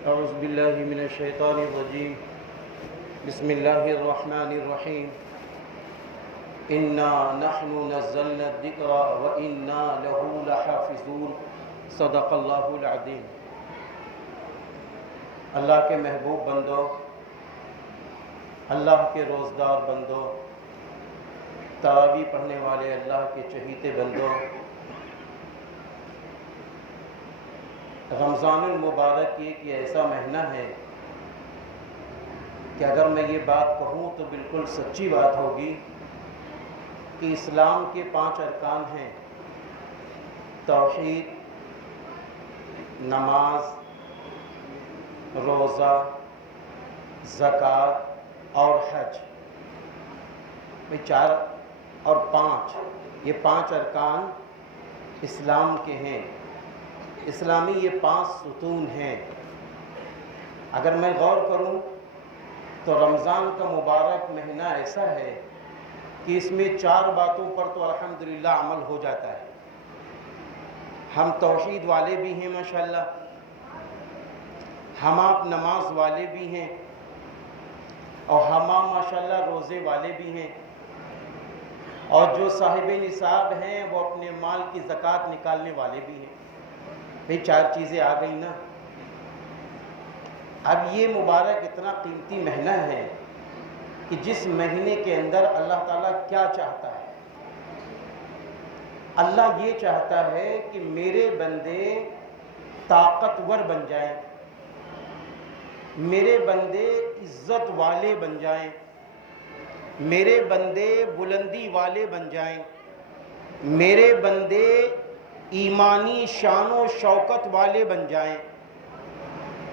اعوذ باللہ من الشیطان الرجیم بسم اللہ الرحمن الرحیم انا نحن نزلنا الذکر وانا له لحافظون صدق اللہ العظیم۔ اللہ کے محبوب بندوں، اللہ کے روزدار بندوں، تراویح پڑھنے والے اللہ کے چہیتے بندوں، رمضان المبارک ایک ایسا مہینہ ہے کہ اگر میں یہ بات کہوں تو بالکل سچی بات ہوگی کہ اسلام کے 5 ارکان ہیں: توحید، نماز، روزہ، زکوٰۃ اور حج۔ یہ 4 اور 5، یہ 5 ارکان اسلام کے ہیں، اسلامی یہ 5 ستون ہیں۔ اگر میں غور کروں تو رمضان کا مبارک مہینہ ایسا ہے کہ اس میں 4 باتوں پر تو الحمدللہ عمل ہو جاتا ہے۔ ہم توحید والے بھی ہیں ماشاءاللہ، ہم آپ نماز والے بھی ہیں، اور ہم آپ ماشاءاللہ روزے والے بھی ہیں، اور جو صاحب نصاب ہیں وہ اپنے مال کی زکوٰۃ نکالنے والے بھی ہیں۔ یہ 4 چیزیں آ گئی نا۔ اب یہ مبارک اتنا قیمتی مہینہ ہے کہ جس مہینے کے اندر اللہ تعالیٰ کیا چاہتا ہے؟ اللہ یہ چاہتا ہے کہ میرے بندے طاقتور بن جائیں، میرے بندے عزت والے بن جائیں، میرے بندے بلندی والے بن جائیں، میرے بندے ایمانی شان و شوکت والے بن جائیں،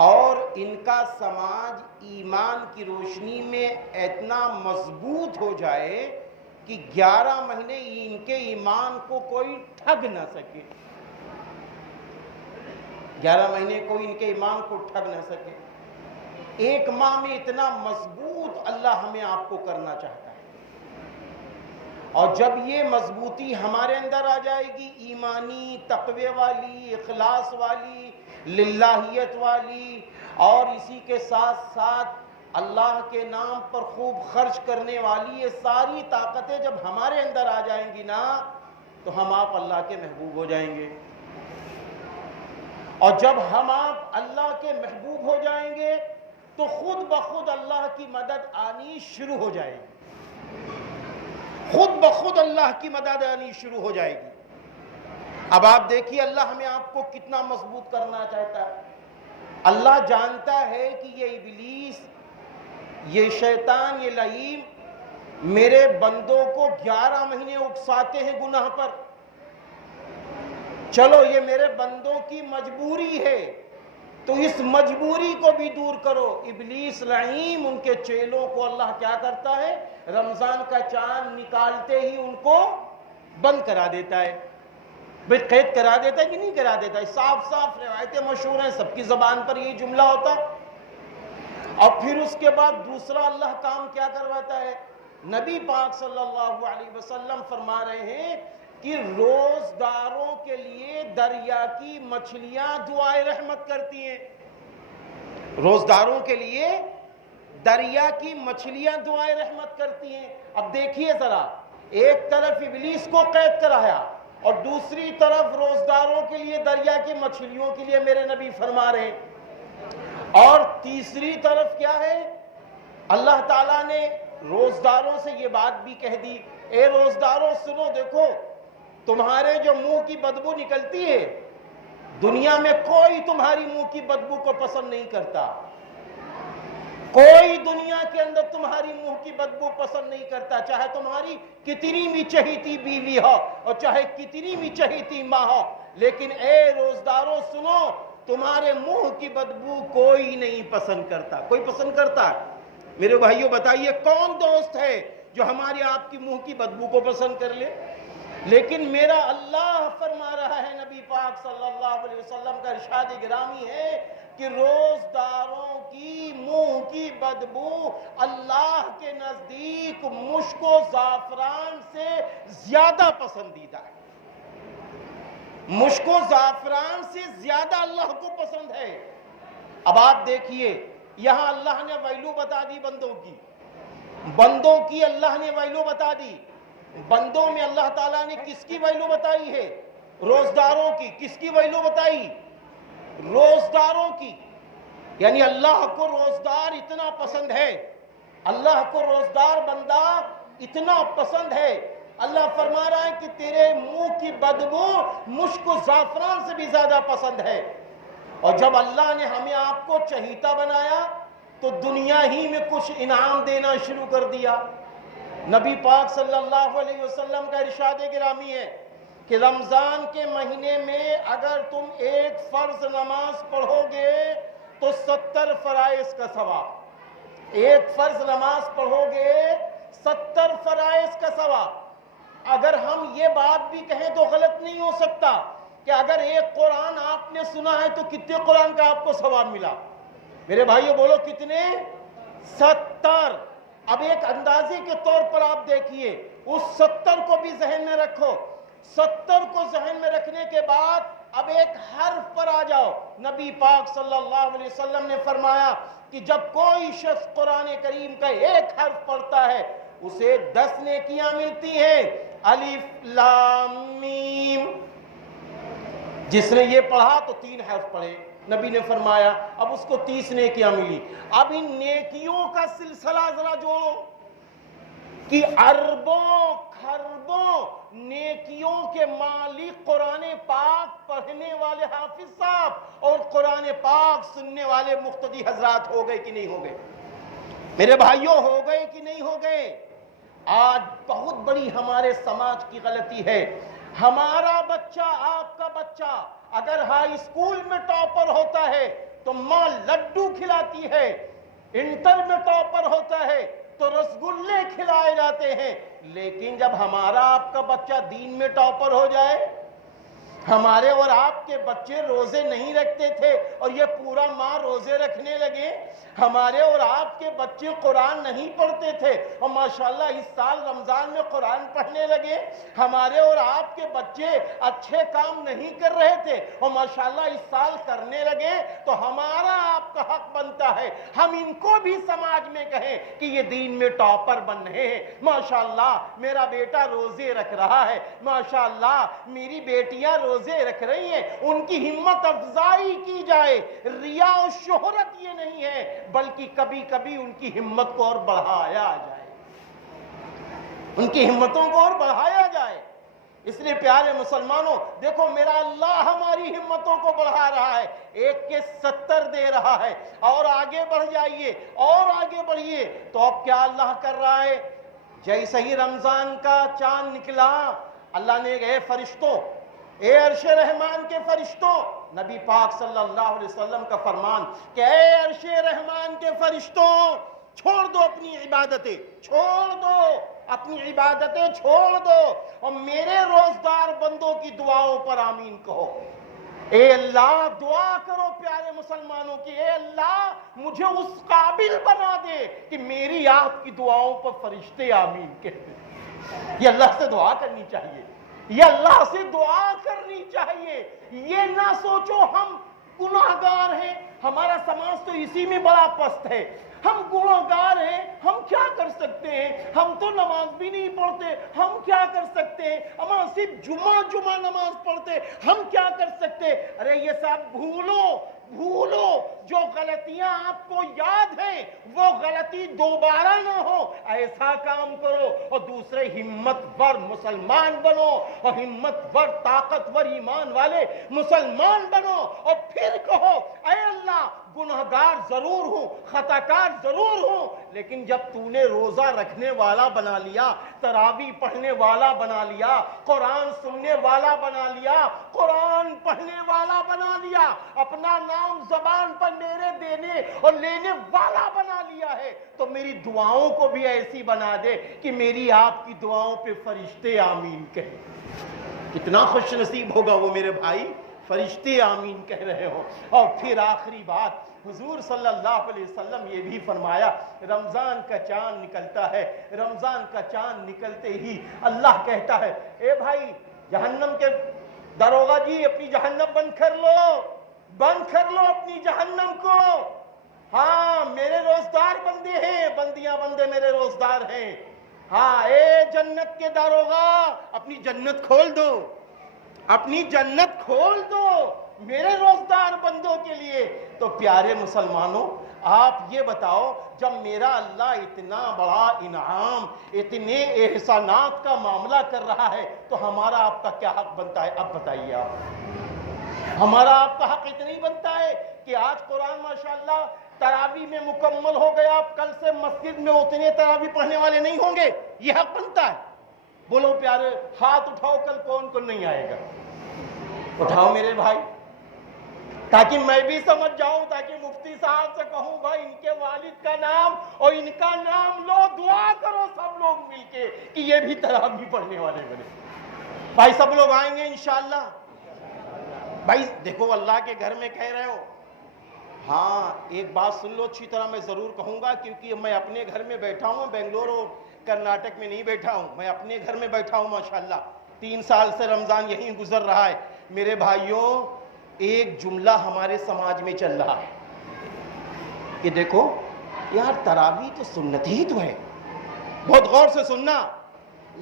اور ان کا سماج ایمان کی روشنی میں اتنا مضبوط ہو جائے کہ 11 مہینے ان کے ایمان کو کوئی ٹھگ نہ سکے، 11 مہینے کوئی ان کے ایمان کو ٹھگ نہ سکے۔ 1 ماہ میں اتنا مضبوط اللہ ہمیں آپ کو کرنا چاہتا ہے، اور جب یہ مضبوطی ہمارے اندر آ جائے گی، ایمانی، تقوی والی، اخلاص والی، للہیت والی، اور اسی کے ساتھ ساتھ اللہ کے نام پر خوب خرچ کرنے والی، یہ ساری طاقتیں جب ہمارے اندر آ جائیں گی نا تو ہم آپ اللہ کے محبوب ہو جائیں گے، اور جب ہم آپ اللہ کے محبوب ہو جائیں گے تو خود بخود اللہ کی مدد آنی شروع ہو جائے گی، خود بخود اللہ کی مدد آنی شروع ہو جائے گی۔ اب آپ دیکھیے اللہ ہمیں آپ کو کتنا مضبوط کرنا چاہتا ہے۔ اللہ جانتا ہے کہ یہ ابلیس، یہ شیطان، یہ لعین میرے بندوں کو 11 مہینے اکساتے ہیں گناہ پر۔ چلو یہ میرے بندوں کی مجبوری ہے تو اس مجبوری کو بھی دور کرو۔ ابلیس لعین ان کے چیلوں کو اللہ کیا کرتا ہے؟ رمضان کا چاند نکالتے ہی ان کو بند کرا دیتا ہے، بھئی قید کرا دیتا ہے کہ نہیں کرا دیتا ہے؟ صاف صاف روایتیں مشہور ہیں، سب کی زبان پر یہ جملہ ہوتا ہے۔ اور پھر اس کے بعد دوسرا اللہ کام کیا کرواتا ہے؟ نبی پاک صلی اللہ علیہ وسلم فرما رہے ہیں کہ روزداروں کے لیے دریا کی مچھلیاں دعائے رحمت کرتی ہیں، روزداروں کے لیے دریا کی مچھلیاں دعائے رحمت کرتی ہیں۔ اب دیکھیے ذرا، ایک طرف ابلیس کو قید کرایا اور دوسری طرف روزداروں کے لیے دریا کی مچھلیوں کے لیے میرے نبی فرما رہے ہیں، اور تیسری طرف کیا ہے؟ اللہ تعالیٰ نے روزداروں سے یہ بات بھی کہہ دی، اے روزداروں سنو، دیکھو تمہارے جو منہ کی بدبو نکلتی ہے، دنیا میں کوئی تمہاری منہ کی بدبو کو پسند نہیں کرتا، کوئی دنیا کے اندر تمہاری منہ کی بدبو پسند نہیں کرتا، چاہے تمہاری کتنی بھی چہیتی بیوی ہو اور چاہے کتنی بھی چہیتی ماں ہو، لیکن اے روزداروں سنو، تمہارے منہ کی بدبو کوئی نہیں پسند کرتا۔ کوئی پسند کرتا ہے؟ میرے بھائیوں بتائیے کون دوست ہے جو ہماری آپ کی منہ کی بدبو کو پسند کر لے؟ لیکن میرا اللہ فرما رہا ہے، نبی پاک صلی اللہ علیہ وسلم کا ارشاد گرامی ہے کہ روزداروں کی منہ کی بدبو اللہ کے نزدیک مشک و زعفران سے زیادہ پسندیدہ ہے، مشک و زعفران سے زیادہ اللہ کو پسند ہے۔ اب آپ دیکھیے یہاں اللہ نے ویلو بتا دی بندوں کی اللہ نے ویلو بتا دی. بندوں میں اللہ تعالیٰ نے کس کی ویلو بتائی ہے؟ روزداروں کی. کس کی ویلو بتائی؟ روزداروں کی. یعنی اللہ کو روزدار اتنا پسند ہے، اللہ کو روزدار بندہ اتنا پسند ہے. اللہ فرما رہا ہے کہ تیرے منہ کی بدبو مشک و زعفران سے بھی زیادہ پسند ہے. اور جب اللہ نے ہمیں آپ کو چہیتا بنایا تو دنیا ہی میں کچھ انعام دینا شروع کر دیا. نبی پاک صلی اللہ علیہ وسلم کا ارشاد گرامی ہے کہ رمضان کے مہینے میں اگر تم ایک فرض نماز پڑھو گے تو 70 فرائض کا ثواب. ایک فرض نماز پڑھو گے 70 فرائض کا ثواب. اگر ہم یہ بات بھی کہیں تو غلط نہیں ہو سکتا کہ اگر ایک قرآن آپ نے سنا ہے تو کتنے قرآن کا آپ کو ثواب ملا؟ میرے بھائیو بولو کتنے؟ 70. اب ایک اندازے کے طور پر آپ دیکھیے، اس 70 کو بھی ذہن میں رکھو. 70 کو ذہن میں رکھنے کے بعد اب ایک حرف پر آ جاؤ. نبی پاک صلی اللہ علیہ وسلم نے فرمایا کہ جب کوئی شخص قرآن کریم کا ایک حرف پڑھتا ہے اسے 10 نیکیاں ملتی ہیں. الف لام میم. جس نے یہ پڑھا تو 3 حرف پڑھے، نبی نے فرمایا اب اس کو 30 نیکیاں ملی. اب ان نیکیوں کا سلسلہ ذرا جوڑو کہ اربوں خربوں نیکیوں کے مالک قرآن پاک پڑھنے والے حافظ صاحب اور قرآن پاک سننے والے مقتدی حضرات ہو گئے کہ نہیں ہو گئے؟ میرے بھائیوں ہو گئے کہ نہیں ہو گئے؟ آج بہت بڑی ہمارے سماج کی غلطی ہے. ہمارا بچہ، آپ کا بچہ اگر ہائی اسکول میں ٹاپر ہوتا ہے تو ماں لڈو کھلاتی ہے، انٹر میں ٹاپر ہوتا ہے تو رسگلے کھلائے جاتے ہیں. لیکن جب ہمارا آپ کا بچہ دین میں ٹاپر ہو جائے، ہمارے اور آپ کے بچے روزے نہیں رکھتے تھے اور یہ پورا ماہ روزے رکھنے لگے. ہمارے اور آپ کے بچے قرآن نہیں پڑھتے تھے اور ماشاءاللہ اس سال رمضان میں قرآن پڑھنے لگے. ہمارے اور آپ کے بچے اچھے کام نہیں کر رہے تھے اور ماشاءاللہ اس سال کرنے لگے. تو ہمارا آپ کا حق بنتا ہے ہم ان کو بھی سماج میں کہیں کہ یہ دین میں ٹاپر بن رہے ہیں. ماشاءاللہ میرا بیٹا روزے رکھ رہا ہے، ماشاءاللہ میری بیٹیاں روزے رکھ رہی ہیں. ان کی ہمت افزائی کی جائے. ریا و شہرت یہ نہیں ہے بلکہ کبھی کبھی ان کی ہمت کو اور بڑھایا جائے، ان کی ہمتوں کو اور بڑھایا جائے. اس لیے پیارے مسلمانوں دیکھو میرا اللہ ہماری ہمتوں کو بڑھا رہا ہے. ایک کے 70 دے رہا ہے اور آگے بڑھ جائیے اور آگے بڑھیے. تو اب کیا اللہ کر رہا ہے؟ جیسے ہی رمضان کا چاند نکلا اللہ نے اے فرشتوں، اے عرش رحمان کے فرشتوں، نبی پاک صلی اللہ علیہ وسلم کا فرمان کہ اے عرش رحمان کے فرشتوں چھوڑ دو اپنی عبادتیں، چھوڑ دو اپنی عبادتیں، چھوڑ دو اور میرے روزدار بندوں کی دعاؤں پر آمین کہو. اے اللہ دعا کرو پیارے مسلمانوں کی، اے اللہ مجھے اس قابل بنا دے کہ میری آپ کی دعاؤں پر فرشتے آمین کہتے. یہ اللہ سے دعا کرنی چاہیے، یہ اللہ سے دعا کرنی چاہیے. یہ نہ سوچو ہم گناہگار ہیں، ہمارا سماج تو اسی میں بڑا پست ہے. ہم گناہگار ہیں، ہم کیا کر سکتے ہیں؟ ہم تو نماز بھی نہیں پڑھتے، ہم کیا کر سکتے ہیں؟ ہم صرف جمعہ نماز پڑھتے، ہم کیا کر سکتے؟ ارے یہ سب بھولو. جو غلطیاں آپ کو یاد ہیں وہ غلطی دوبارہ نہ ہو، ایسا کام کرو اور دوسرے ہمت ور مسلمان بنو اور ہمت ور طاقتور ایمان والے مسلمان بنو اور پھر کہو اے اللہ گناہگار ضرور ہوں، خطاکار ضرور ہوں، لیکن جب تو نے روزہ رکھنے والا بنا لیا، تراویح پڑھنے والا بنا لیا، قرآن سننے والا بنا لیا، قرآن پڑھنے والا بنا لیا، اپنا نام زبان پر میرے دینے اور لینے والا بنا لیا ہے، تو میری دعاؤں کو بھی ایسی بنا دے کہ میری آپ کی دعاؤں پہ فرشتے آمین کہیں. کتنا خوش نصیب ہوگا وہ میرے بھائی، فرشتے آمین کہہ رہے ہو. اور پھر آخری بات حضور صلی اللہ علیہ وسلم یہ بھی فرمایا، رمضان کا چاند نکلتا ہے، رمضان کا چاند نکلتے ہی اللہ کہتا ہے اے بھائی جہنم کے دروغہ جی اپنی جہنم بند کر لو اپنی جہنم کو. میرے روزدار بندے ہیں، بندیاں بندے میرے روزدار ہیں. ہاں اے جنت کے داروغہ، اپنی جنت کھول دو، اپنی جنت کھول دو میرے روزدار بندوں کے لیے. تو پیارے مسلمانوں، آپ یہ بتاؤ، جب میرا اللہ اتنا بڑا انعام، اتنے احسانات کا معاملہ کر رہا ہے، تو ہمارا آپ کا کیا حق بنتا ہے؟ اب بتائیے آپ. ہمارا آپ کا حق اتنی بنتا ہے کہ آج قرآن ماشاءاللہ تراویح میں مکمل ہو گیا، آپ کل سے مسجد میں اتنے تراویح پڑھنے والے نہیں ہوں گے؟ یہ حق بنتا ہے؟ بولو پیارے، ہاتھ اٹھاؤ، کل کون کون نہیں آئے گا؟ اٹھاؤ میرے بھائی، تاکہ میں بھی سمجھ جاؤں، تاکہ مفتی صاحب سے کہوں بھائی ان کے والد کا نام اور ان کا نام لو، دعا کرو سب لوگ مل کے کہ یہ بھی تراویح پڑھنے والے بنے. بھائی سب لوگ آئیں گے انشاءاللہ؟ بھائی دیکھو، اللہ کے گھر میں کہہ رہے ہو. ہاں ایک بات سن لو، اچھی طرح میں ضرور کہوں گا، کیونکہ میں اپنے گھر میں بیٹھا ہوں، بنگلور اور کرناٹک میں نہیں بیٹھا ہوں، میں اپنے گھر میں بیٹھا ہوں ماشاءاللہ. 3 سال سے رمضان یہیں گزر رہا ہے. میرے بھائیوں، ایک جملہ ہمارے سماج میں چل رہا ہے کہ دیکھو یار، تراویح تو سنت ہی تو ہے. بہت غور سے سننا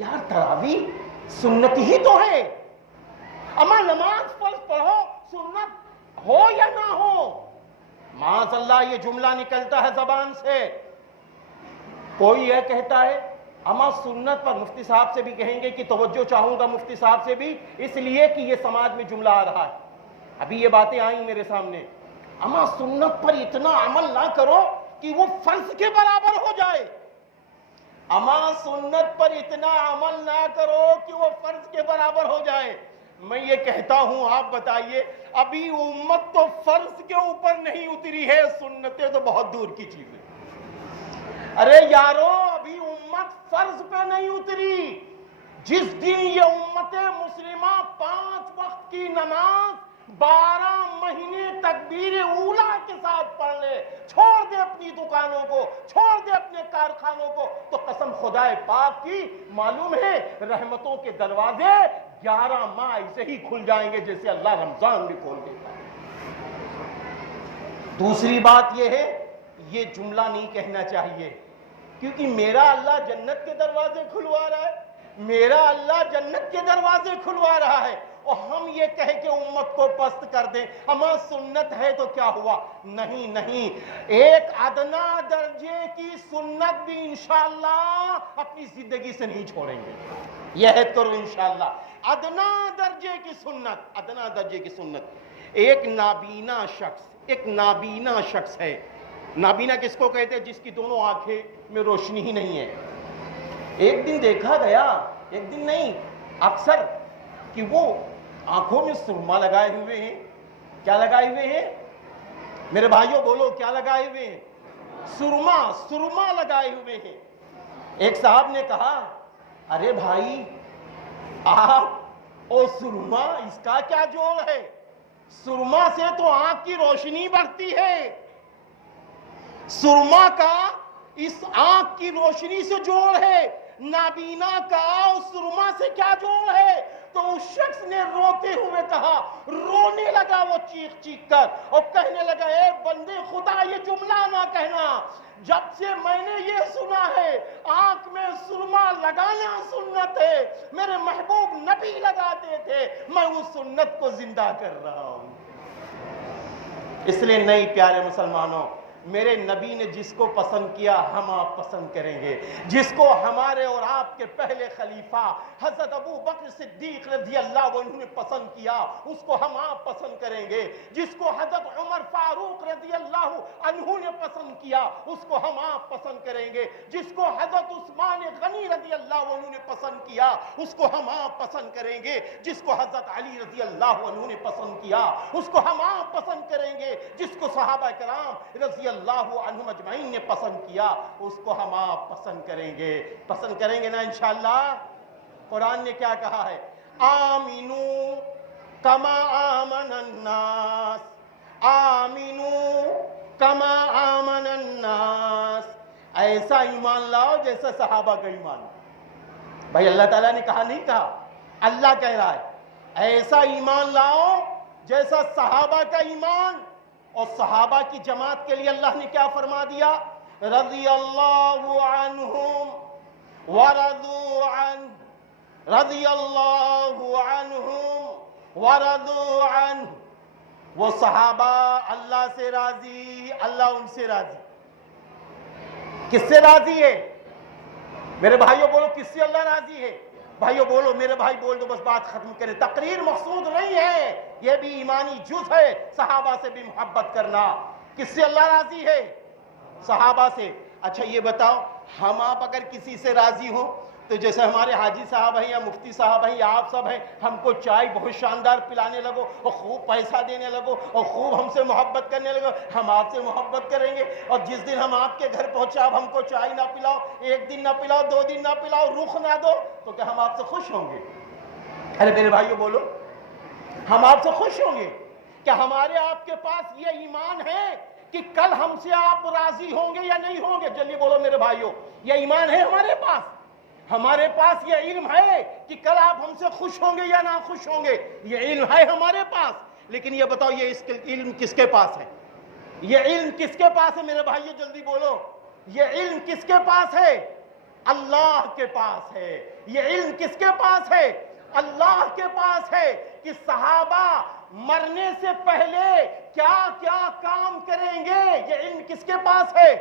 یار، تراویح سنت ہی تو ہے. اما نماز فرض پڑھو، سنت ہو یا نہ ہو. معاذ اللہ یہ جملہ نکلتا ہے زبان سے. کوئی یہ کہتا ہے اما سنت پر، مفتی صاحب سے بھی کہیں گے کہ توجہ چاہوں گا مفتی صاحب سے بھی، اس لیے کہ یہ سماج میں جملہ آ رہا ہے. ابھی یہ باتیں آئیں میرے سامنے. اما سنت پر اتنا عمل نہ کرو کہ وہ فرض کے برابر ہو جائے. اما سنت پر اتنا عمل نہ کرو کہ وہ فرض کے برابر ہو جائے. میں یہ کہتا ہوں، آپ بتائیے، ابھی امت تو فرض کے اوپر نہیں اتری ہے، سنتیں تو بہت دور کی چیز ہے. ارے یارو، ابھی امت فرض پہ نہیں اتری. جس دن یہ امت مسلمہ 5 وقت کی نماز 12 مہینے تکبیر اولا کے ساتھ پڑھ لے، چھوڑ دے اپنی دکانوں کو، چھوڑ دے اپنے کارخانوں کو، تو قسم خدا پاک کی معلوم ہے رحمتوں کے دروازے 11 ماہ ایسے ہی کھل جائیں گے جیسے اللہ رمضان بھی کھول دیتا ہے. دوسری بات یہ ہے، یہ جملہ نہیں کہنا چاہیے، کیونکہ میرا اللہ جنت کے دروازے کھلوا رہا ہے، میرا اللہ جنت کے دروازے کھلوا رہا ہے، اور ہم یہ کہہ کے امت کو پست کر دیں اما سنت ہے تو کیا ہوا. نہیں نہیں، ایک ادنا درجے کی سنت بھی انشاءاللہ اپنی زندگی سے نہیں چھوڑیں گے. یہ عہد کرو انشاءاللہ. ادنا درجے کی سنت، ادنا درجے کی سنت. ایک نابینا شخص ہے. نابینا کس کو کہتے ہیں؟ جس کی دونوں آنکھیں میں روشنی ہی نہیں ہے. ایک دن دیکھا گیا، ایک دن نہیں اکثر، کہ وہ آنکھوں میں سرما لگائے ہوئے ہیں. کیا لگائے ہوئے ہیں میرے بھائیوں؟ بولو کیا لگائے ہوئے ہیں؟ سرما لگائے ہوئے ہیں. ایک صاحب نے کہا ارے بھائی آپ اور سرما اس کا کیا جوڑ ہے؟ سرما سے تو آنکھ کی روشنی بڑھتی ہے، سرما کا اس آنکھ کی روشنی سے جوڑ ہے، نابینا کا اس سرما سے کیا جوڑ ہے؟ تو اس شخص نے روتے ہوئے کہا، رونے لگا وہ چیخ چیخ کر، اور کہنے لگا اے بندے خدا یہ جملہ نہ کہنا، جب سے میں نے یہ سنا ہے آنکھ میں سرما لگانا سنت ہے، میرے محبوب نبی لگاتے تھے، میں اس سنت کو زندہ کر رہا ہوں. اس لیے نہیں پیارے مسلمانوں، میرے نبی نے جس کو پسند کیا ہم آپ پسند کریں گے. جس کو ہمارے اور آپ کے پہلے خلیفہ حضرت ابو بکر صدیق رضی اللہ عنہ نے پسند کیا اس کو ہم آپ پسند کریں گے. جس کو حضرت عمر فاروق رضی اللہ عنہ نے پسند کیا اس کو ہم آپ پسند کریں گے. جس کو حضرت عثمان غنی رضی اللہ عنہ نے پسند کیا اس کو ہم آپ پسند کریں گے. جس کو حضرت علی رضی اللہ عنہ نے پسند کیا اس کو ہم آپ پسند کریں گے. جس کو صحابہ کرام رضی اللہ عنہم اجمعین نے پسند کیا اس کو ہم آپ پسند کریں گے. پسند کریں گے نا انشاءاللہ. قرآن نے کیا کہا ہے؟ آمینو کما آمن الناس، آمینو کما آمن الناس. ایسا ایمان لاؤ جیسا صحابہ کا ایمان. بھائی اللہ تعالیٰ نے کہا نہیں کہا، اللہ کہہ رہا ہے ایسا ایمان لاؤ جیسا صحابہ کا ایمان. اور صحابہ کی جماعت کے لیے اللہ نے کیا فرما دیا؟ رضی اللہ عنہم ورضوا عنہ، رضی اللہ عنہم ورضوا عنہ۔ وہ صحابہ اللہ سے راضی، اللہ ان سے راضی۔ کس سے راضی ہے؟ میرے بھائیوں بولو، کس سے اللہ راضی ہے؟ بھائیوں بولو، میرے بھائی بول دو، بس بات ختم کریں۔ تقریر مقصود نہیں ہے، یہ بھی ایمانی جز ہے، صحابہ سے بھی محبت کرنا۔ کس سے اللہ راضی ہے؟ صحابہ سے۔ اچھا یہ بتاؤ، ہم آپ اگر کسی سے راضی ہوں تو جیسے ہمارے حاجی صاحب ہیں یا مفتی صاحب ہیں یا آپ سب ہیں، ہم کو چائے بہت شاندار پلانے لگو اور خوب پیسہ دینے لگو اور خوب ہم سے محبت کرنے لگو، ہم آپ سے محبت کریں گے۔ اور جس دن ہم آپ کے گھر پہنچے، آپ ہم کو چائے نہ پلاؤ، ایک دن نہ پلاؤ، 2 دن نہ پلاؤ، رخ نہ دو، تو کیا ہم آپ سے خوش ہوں گے؟ ارے میرے بھائیو بولو، ہم آپ سے خوش ہوں گے؟ کیا ہمارے آپ کے پاس یہ ایمان ہے کہ کل ہم سے آپ راضی ہوں گے یا نہیں ہوں گے؟ جلدی بولو میرے بھائیو، یہ ایمان ہے ہمارے پاس؟ ہمارے پاس یہ علم ہے کہ کل آپ ہم سے خوش ہوں گے یا نہ خوش ہوں گے؟ یہ علم ہے ہمارے پاس۔ لیکن یہ بتاؤ، یہ علم کس کے پاس ہے؟ یہ علم کس کے پاس ہے میرے بھائیو؟ جلدی بولو، یہ علم کس کے پاس ہے؟ اللہ کے پاس ہے۔ یہ علم کس کے پاس ہے؟ اللہ کے پاس ہے کہ صحابہ مرنے سے پہلے کیا کیا کام کریں گے۔ یہ علم کس کے پاس ہے؟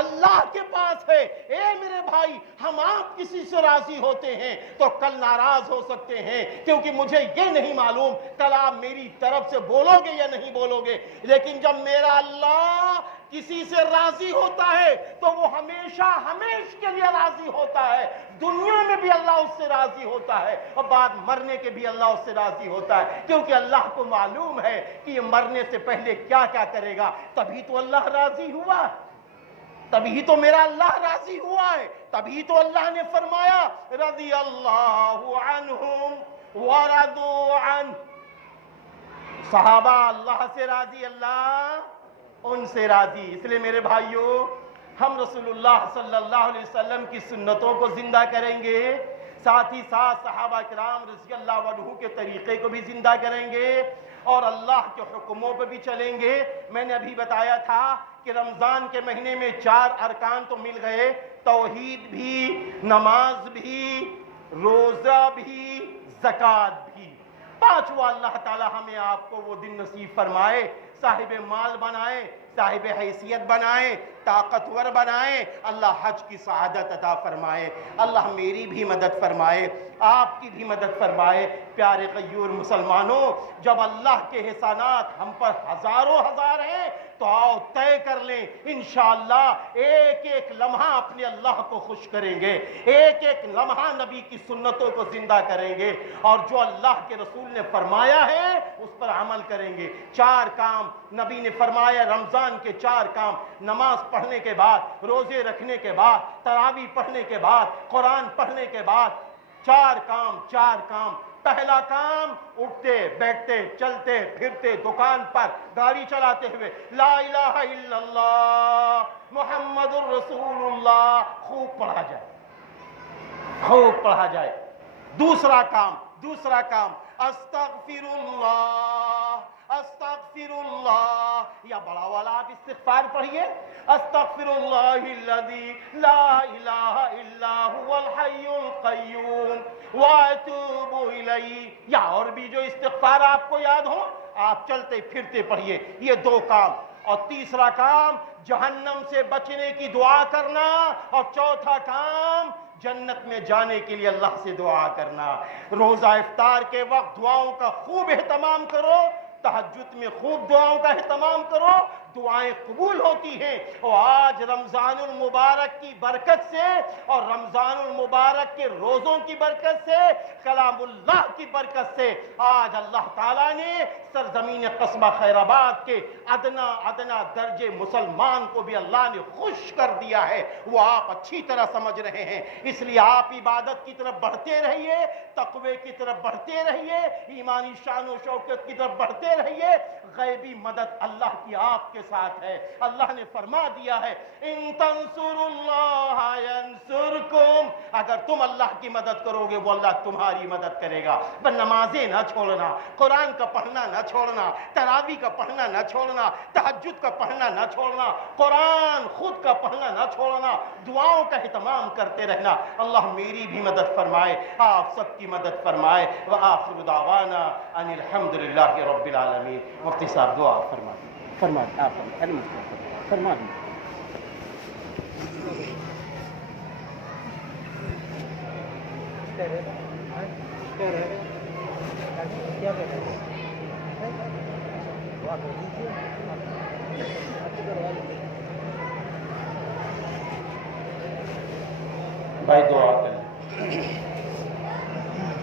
اللہ کے پاس ہے۔ اے میرے بھائی، ہم آپ کسی سے راضی ہوتے ہیں تو کل ناراض ہو سکتے ہیں، کیونکہ مجھے یہ نہیں معلوم کل آپ میری طرف سے بولو گے یا نہیں بولو گے۔ لیکن جب میرا اللہ کسی سے راضی ہوتا ہے تو وہ ہمیشہ ہمیشہ کے لیے راضی ہوتا ہے۔ دنیا میں بھی اللہ اس سے راضی ہوتا ہے اور بعد مرنے کے بھی اللہ اس سے راضی ہوتا ہے، کیونکہ اللہ کو معلوم ہے کہ یہ مرنے سے پہلے کیا کیا کرے گا۔ تبھی تو اللہ راضی ہوا، تبھی تو میرا اللہ راضی ہوا ہے، تبھی تو اللہ نے فرمایا رضی اللہ عنہم ورضوا عنہ۔ صحابہ اللہ سے راضی، اللہ ان سے راضی۔ اس لیے میرے بھائیوں، ہم رسول اللہ صلی اللہ علیہ وسلم کی سنتوں کو زندہ کریں گے، ساتھ ہی ساتھ صحابہ کرام رضی اللہ عنہ کے طریقے کو بھی زندہ کریں گے اور اللہ کے حکموں پہ بھی چلیں گے۔ میں نے ابھی بتایا تھا کہ رمضان کے مہینے میں 4 ارکان تو مل گئے، توحید بھی، نماز بھی، روزہ بھی، زکوٰۃ بھی۔ 5واں اللہ تعالی ہمیں آپ کو وہ دن نصیب فرمائے، صاحب مال بنائے، صاحب حیثیت بنائے، طاقتور بنائے، اللہ حج کی سعادت عطا فرمائے، اللہ میری بھی مدد فرمائے، آپ کی بھی مدد فرمائے۔ پیارے غیور مسلمانوں، جب اللہ کے احسانات ہم پر ہزاروں ہزار ہیں تو آؤ طے کر لیں، انشاءاللہ ایک ایک لمحہ اپنے اللہ کو خوش کریں گے، ایک ایک لمحہ نبی کی سنتوں کو زندہ کریں گے اور جو اللہ کے رسول نے فرمایا ہے اس پر عمل کریں گے۔ 4 کام نبی نے فرمایا، رمضان کے 4 کام، نماز پڑھنے کے بعد، روزے رکھنے کے بعد، تراویح پڑھنے کے بعد، قرآن پڑھنے کے بعد، 4 کام، 4 کام۔ پہلا کام، اٹھتے بیٹھتے چلتے پھرتے دکان پر گاڑی چلاتے ہوئے لا الہ الا اللہ محمد الرسول اللہ خوب پڑھا جائے، خوب پڑھا جائے۔ دوسرا کام استغفر اللہ، استغفر اللہ، یا بڑا والا آپ استغفار پڑھیے، استغفر اللہ الذی لا الہ الا هو الحی القیوم واتوب الیہ، یا اور بھی جو استغفار آپ کو یاد ہو آپ چلتے پھرتے پڑھیے۔ یہ 2 کام۔ اور تیسرا کام، جہنم سے بچنے کی دعا کرنا، اور چوتھا کام، جنت میں جانے کے لیے اللہ سے دعا کرنا۔ روزہ افطار کے وقت دعاؤں کا خوب اہتمام کرو، تہجد میں خوب دعاؤں کا اہتمام کرو، دعائیں قبول ہوتی ہیں۔ اور آج رمضان المبارک کی برکت سے اور رمضان المبارک کے روزوں کی برکت سے، کلام اللہ کی برکت سے آج اللہ تعالیٰ نے سرزمین قصبہ خیر آباد کے ادنا درجے مسلمان کو بھی اللہ نے خوش کر دیا ہے، وہ آپ اچھی طرح سمجھ رہے ہیں۔ اس لیے آپ عبادت کی طرف بڑھتے رہیے، تقوی کی طرف بڑھتے رہیے، ایمانی شان و شوکت کی طرف بڑھتے رہیے۔ غیبی مدد اللہ کی آپ کے کے ساتھ ہے۔ اللہ نے فرما دیا ہے ان تنصروا اللہ ینصرکم، اگر تم اللہ کی مدد کرو گے وہ اللہ تمہاری مدد کرے گا۔ بس نمازیں نہ چھوڑنا، قرآن کا پڑھنا نہ چھوڑنا، تراویح کا پڑھنا نہ چھوڑنا، تہجد کا پڑھنا نہ چھوڑنا، قرآن خود کا پڑھنا نہ چھوڑنا، دعاؤں کا اہتمام کرتے رہنا۔ اللہ میری بھی مدد فرمائے، آپ سب کی مدد فرمائے۔ وآخر دعوانا ان الحمدللہ رب العالمین۔ مفتی صاحب دعا فرما دیں آپ فرما دیں۔ بھائی دعا کر لیں،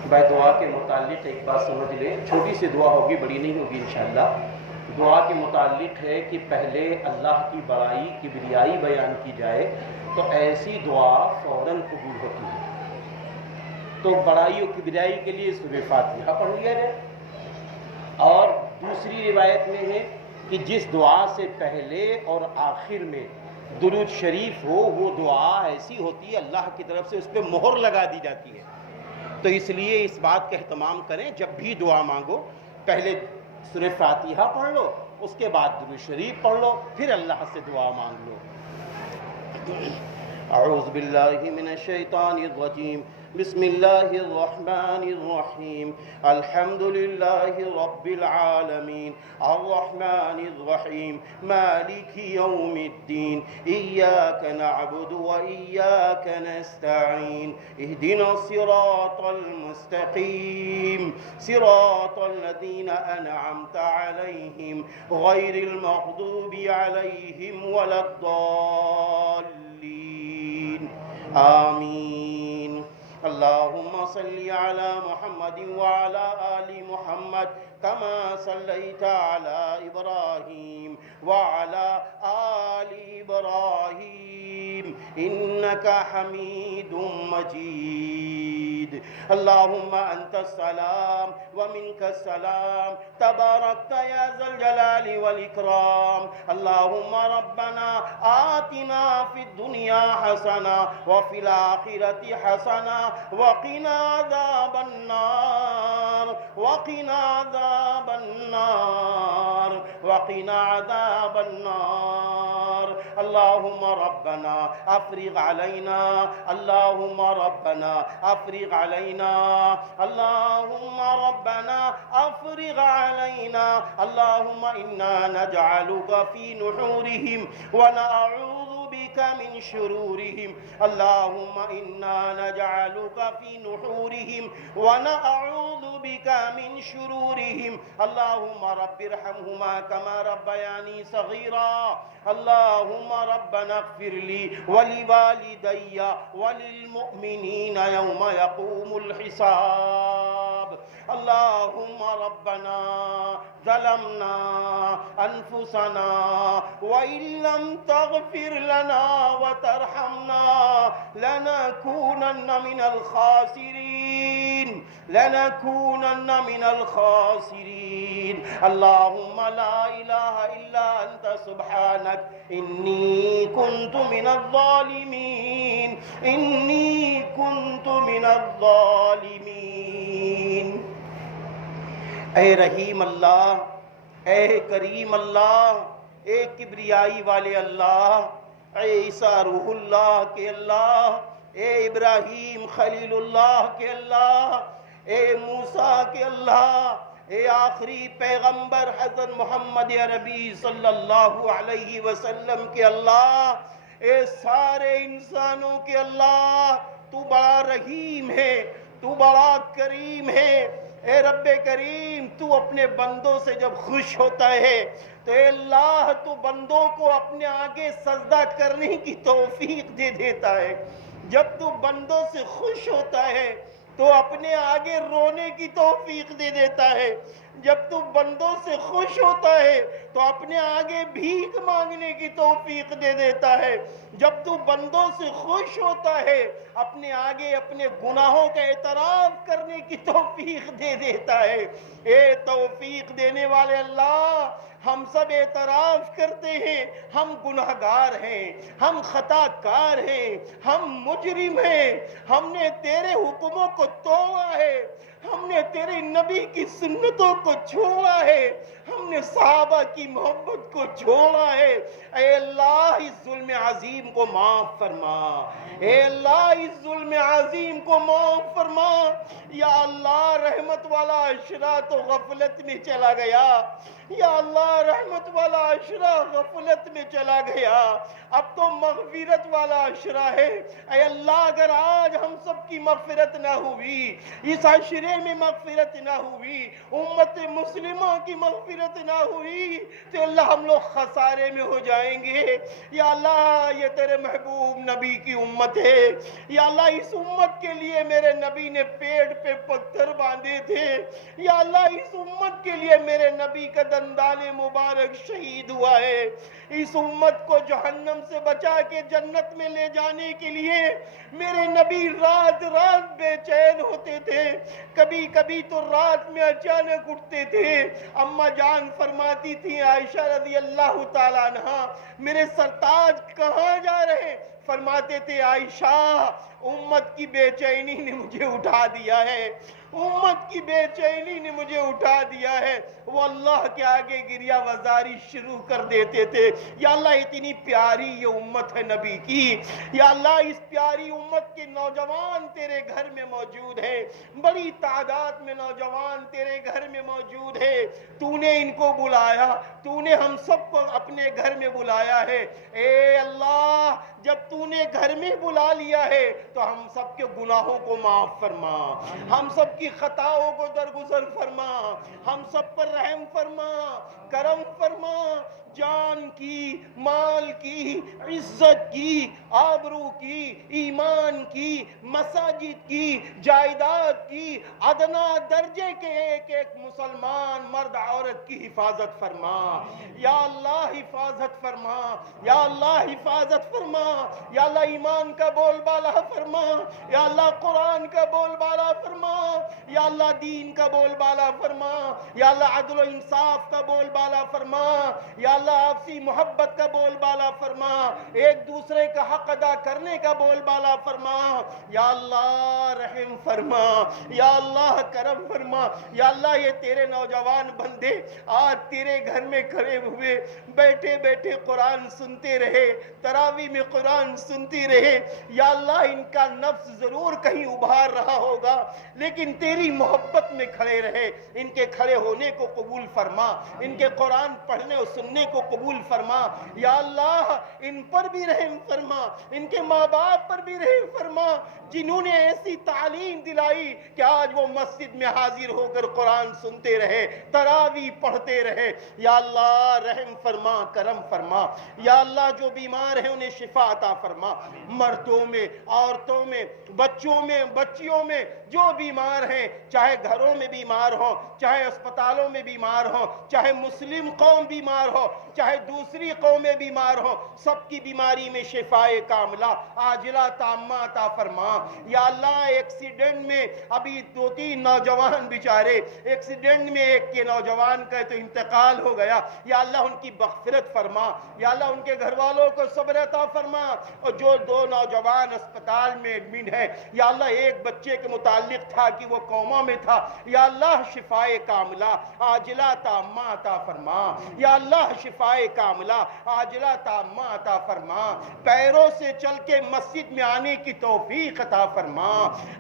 بھائی دعا کے متعلق ایک بات سمجھ لیں، چھوٹی سی دعا ہوگی، بڑی نہیں ہوگی انشاءاللہ۔ دعا کے متعلق ہے کہ پہلے اللہ کی بڑائی کبریائی بیان کی جائے تو ایسی دعا فوراً قبول ہوتی ہے۔ تو بڑائی و کبریائی کے لیے سورہ فاتحہ پڑھ لیا جائے، اور دوسری روایت میں ہے کہ جس دعا سے پہلے اور آخر میں درود شریف ہو وہ دعا ایسی ہوتی ہے اللہ کی طرف سے اس پہ مہر لگا دی جاتی ہے۔ تو اس لیے اس بات کا اہتمام کریں، جب بھی دعا مانگو پہلے سورہ فاتحہ پڑھ لو، اس کے بعد درود شریف پڑھ لو، پھر اللہ سے دعا مانگ لو۔ اعوذ باللہ من الشیطان الرجیم، بسم اللہ الرحمن الرحیم، الحمد للہ رب العالمین، الرحمن الرحیم، مالک یوم الدین، ایاک نعبد و ایاک نستعین، اہدنا الصراط المستقیم، صراط الذین انعمت علیہم، غیر المغضوب علیہم ولا الضالین، آمین۔ اللہم صلی علی محمد وعلی آل محمد کما صلیت علی ابراہیم وعلی آل ابراہیم انکا حمید مجید۔ اللہم انت السلام ومنک السلام تبارکت یا ذا الجلال والاکرام۔ اللہم ربنا آتنا فی الدنیا حسنہ وفی الآخرۃ حسنہ وقنا عذاب النار، وقنا عذاب النار، وقنا عذاب النار۔ اللہم ربنا افرغ علینا، اللہم ربنا افرغ علینا، اللہم ربنا افرغ علینا، اللہم انا نجعلک فی نحورہم ونعوذ بک من شرورہم، اللہم انا نجعلک فی نحورہم ونعوذ بک من شرورہم، اللہم رب ارحمہما کما ربیانی صغیرا، اللہم ربنا اغفر لی ولوالدی وللمؤمنین یوم یقوم الحساب۔ اللہم ربنا ظلمنا انفسنا وإن لم تغفر لنا وترحمنا لنكونن من الخاسرين، لنكونن من الخاسرين۔ اللہم لا الہ الا انت سبحانک انی کنت من الظالمین، انی کنت من الظالمین۔ اے رحیم اللہ، اے کریم اللہ، اے کبریائی والے اللہ، اے عیسیٰ روح اللہ کے اللہ، اے ابراہیم خلیل اللہ کے اللہ، اے موسیٰ کے اللہ، اے آخری پیغمبر حضرت محمد عربی صلی اللہ علیہ وسلم کے اللہ، اے سارے انسانوں کے اللہ، تو بڑا رحیم ہے، تو بڑا کریم ہے۔ اے رب کریم، تو اپنے بندوں سے جب خوش ہوتا ہے تو اے اللہ تو بندوں کو اپنے آگے سجدہ کرنے کی توفیق دے دیتا ہے۔ جب تو بندوں سے خوش ہوتا ہے تو اپنے آگے رونے کی توفیق دے دیتا ہے۔ جب تو بندوں سے خوش ہوتا ہے تو اپنے آگے بھیک مانگنے کی توفیق دے دیتا ہے۔ جب تو بندوں سے خوش ہوتا ہے اپنے آگے اپنے گناہوں کا اعتراف کرنے کی توفیق دے دیتا ہے۔ اے توفیق دینے والے اللہ، ہم سب اعتراف کرتے ہیں ہم گناہگار ہیں، ہم خطا کار ہیں، ہم مجرم ہیں، ہم نے تیرے حکموں کو توڑا ہے، ہم نے تیرے نبی کی سنتوں کو چھوڑا ہے، ہم نے صحابہ کی محبت کو چھوڑا ہے۔ اے اللہ اس ظلم عظیم کو معاف فرما، اے اللہ اس ظلم عظیم کو معاف فرما۔ یا اللہ رحمت والا عشرہ تو غفلت میں چلا گیا، یا اللہ رحمت والا عشرہ غفلت میں چلا گیا، اب تو مغفرت والا عشرہ ہے۔ اے اللہ اگر آج ہم سب کی مغفرت نہ ہوئی، اس عشرے میں مغفرت نہ ہوئی، امت مسلمہ کی مغفرت نہ ہوئی، تو اللہ ہم لوگ خسارے میں ہو جائیں گے۔ یا اللہ یہ تیرے محبوب نبی کی امت ہے، یا اللہ اس امت کے لیے میرے نبی نے پیڑ پہ پتھر باندھے تھے، یا اللہ اس امت کے لیے میرے نبی کا دندان مبارک شہید ہوا ہے، اس امت کو جہنم سے بچا کے جنت میں لے جانے کے لیے میرے نبی رات رات بے چین ہوتے تھے، کبھی کبھی تو رات میں اچانک اٹھتے تھے۔ اماں جان فرماتی تھی عائشہ رضی اللہ تعالیٰ عنہا، میرے سرتاج کہاں جا رہے؟ فرماتے تھے عائشہ امت کی بے چینی نے مجھے اٹھا دیا ہے، امت کی بے چینی نے مجھے اٹھا دیا ہے۔ وہ اللہ کے آگے گریہ وزاری شروع کر دیتے تھے، یا اللہ اتنی پیاری یہ امت ہے نبی کی، یا اللہ اس پیاری امت کے نوجوان تیرے گھر میں موجود ہیں، بڑی تعداد میں نوجوان تیرے گھر میں موجود ہے، تو نے ان کو بلایا، تو نے ہم سب کو اپنے گھر میں بلایا ہے۔ اے اللہ جب تو نے گھر میں بلا لیا ہے تو ہم سب کے گناہوں کو معاف فرما، ہم سب کی خطاؤں کو درگزر فرما، ہم سب پر رحم فرما، کرم فرما، جان کی، مال کی، عزت کی، آبرو کی، ایمان کی، مساجد کی، جائیداد کی، ادنا درجے کے ایک ایک مسلمان مرد عورت کی حفاظت فرما۔ یا اللہ حفاظت فرما، یا اللہ حفاظت فرما، یا اللہ ایمان کا بول بالا فرما، یا اللہ قرآن کا بول بالا فرما، یا اللہ دین کا بول بالا فرما، یا اللہ عدل و انصاف کا بول بالا فرما، یا اللہ آپسی محبت کا بول بالا فرما، ایک دوسرے کا حق ادا کرنے کا بول بالا فرما۔ یا اللہ رحم فرما، یا اللہ کرم فرما، یا اللہ یہ تیرے نوجوان بندے آج تیرے گھر میں کھڑے ہوئے بیٹھے بیٹھے قرآن سنتے رہے، تراویح میں قرآن سنتی رہے، یا اللہ ان کا نفس ضرور کہیں ابھار رہا ہوگا لیکن تیری محبت میں کھڑے رہے، ان کے کھڑے ہونے کو قبول فرما، ان کے قرآن پڑھنے اور سننے کو قبول فرما۔ یا اللہ ان پر بھی رحم فرما، ان کے ماں باپ پر بھی رحم فرما جنہوں نے ایسی تعلیم دلائی کہ آج وہ مسجد میں حاضر ہو کر قرآن سنتے رہے، تراویح پڑھتے رہے۔ یا اللہ رحم فرما، کرم فرما، یا اللہ جو بیمار ہیں انہیں شفا عطا فرما، مردوں میں، عورتوں میں، بچوں میں، بچیوں میں جو بیمار ہیں، چاہے گھروں میں بیمار ہوں، چاہے اسپتالوں میں بیمار ہوں، چاہے مسلم قوم بیمار ہو، چاہے دوسری قومیں بیمار ہوں، سب کی بیماری میں شفائے کاملہ عاجلہ تامہ عطا فرما۔ یا اللہ ایکسیڈنٹ میں ابھی 2-3 نوجوان بیچارے ایکسیڈنٹ میں ایک کے نوجوان کا تو انتقال ہو گیا، یا اللہ ان کی مغفرت فرما، یا اللہ ان کے گھر والوں کو صبر عطا فرما، اور جو 2 نوجوان اسپتال میں ایڈمٹ ہیں، یا اللہ ایک بچے کے متعلق تھا کہ وہ کوما میں تھا، یا اللہ شفائے کاملہ عاجلہ تامہ عطا فرما، یا اللہ شفائے کاملہ عاجلہ تامہ عطا فرما، پیروں سے چل کے مسجد میں آنے کی توفیق عطا فرما۔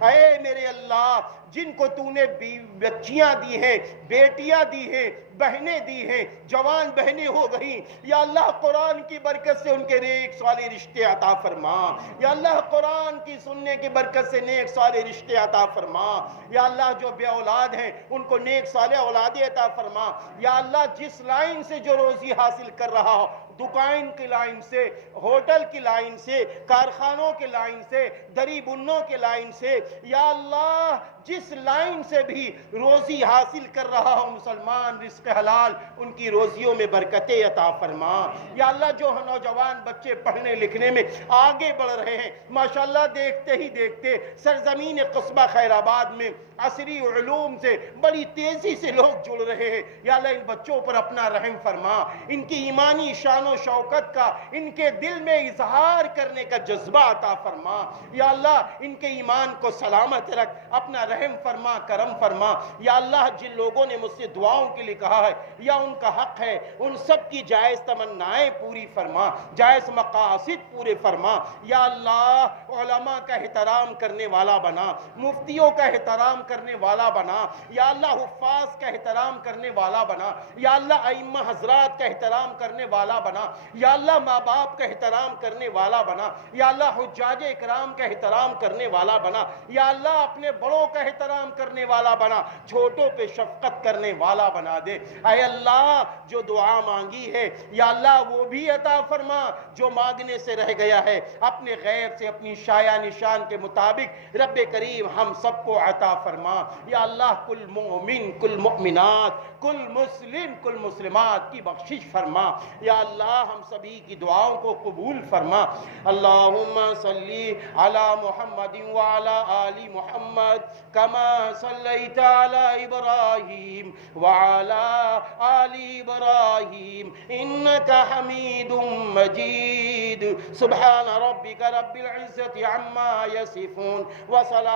اے میرے اللہ جن کو تو نے بچیاں دی ہیں، بیٹیاں دی ہیں، بہنیں دی ہیں، جوان بہنیں ہو گئیں، یا اللہ قرآن کی برکت سے ان کے نیک صالح رشتے عطا فرما، یا اللہ قرآن کی سننے کی برکت سے نیک صالح رشتے عطا فرما، یا اللہ جو بے اولاد ہیں ان کو نیک صالح اولادیں عطا فرما، یا اللہ جس لائن سے جو روزی حاصل کر رہا ہو دکان کی لائن سے، ہوٹل کی لائن سے، کارخانوں کی لائن سے، دری بنوں کی لائن سے، یا اللہ جس لائن سے بھی روزی حاصل کر رہا ہوں مسلمان رزق حلال، ان کی روزیوں میں برکتیں عطا فرما۔ یا اللہ جو نوجوان بچے پڑھنے لکھنے میں آگے بڑھ رہے ہیں، ماشاءاللہ دیکھتے ہی دیکھتے سرزمین قصبہ خیر آباد میں عصری علوم سے بڑی تیزی سے لوگ جڑ رہے ہیں، یا اللہ ان بچوں پر اپنا رحم فرما، ان کی ایمانی شان و شوکت کا ان کے دل میں اظہار کرنے کا جذبہ عطا فرما۔ یا اللہ ان کے ایمان کو سلامت رکھ، اپنا رحم فرما، کرم فرما۔ یا اللہ جن لوگوں نے مجھ سے دعاؤں کے لیے کہا ہے یا ان کا حق ہے، ان سب کی جائز تمنائیں پوری فرما، جائز مقاصد پورے فرما۔ یا اللہ علماء کا احترام کرنے والا بنا، مفتیوں کا احترام کرنے والا بنا، یا اللہ حفاظ کا احترام کرنے والا بنا، یا اللہ ائمہ حضرات کا احترام کرنے والا بنا، یا اللہ ماں باپ کا احترام کرنے والا بنا، یا اللہ حجاج اکرام کا احترام کرنے والا بنا، یا اللہ اپنے بڑوں کا احترام کرنے والا بنا، چھوٹوں پہ شفقت کرنے والا بنا دے۔ اے اللہ جو دعا مانگی ہے یا اللہ وہ بھی عطا فرما، جو مانگنے سے رہ گیا ہے اپنے غیب سے اپنی شایع نشان کے مطابق رب کریم ہم سب کو عطا فرما۔ یا اللہ کل مومن، کل مؤمنات، کل مسلم، کل مسلمات کی بخشش فرما۔ یا اللہ ہم سبھی کی دعاؤں کو قبول فرما۔ اللہم صلی علی محمد وعلی آل محمد کما صلیت علی ابراہیم وعلی آل ابراہیم انک حمید مجید۔ سبحان ربک رب العزت عما یصفون وسلام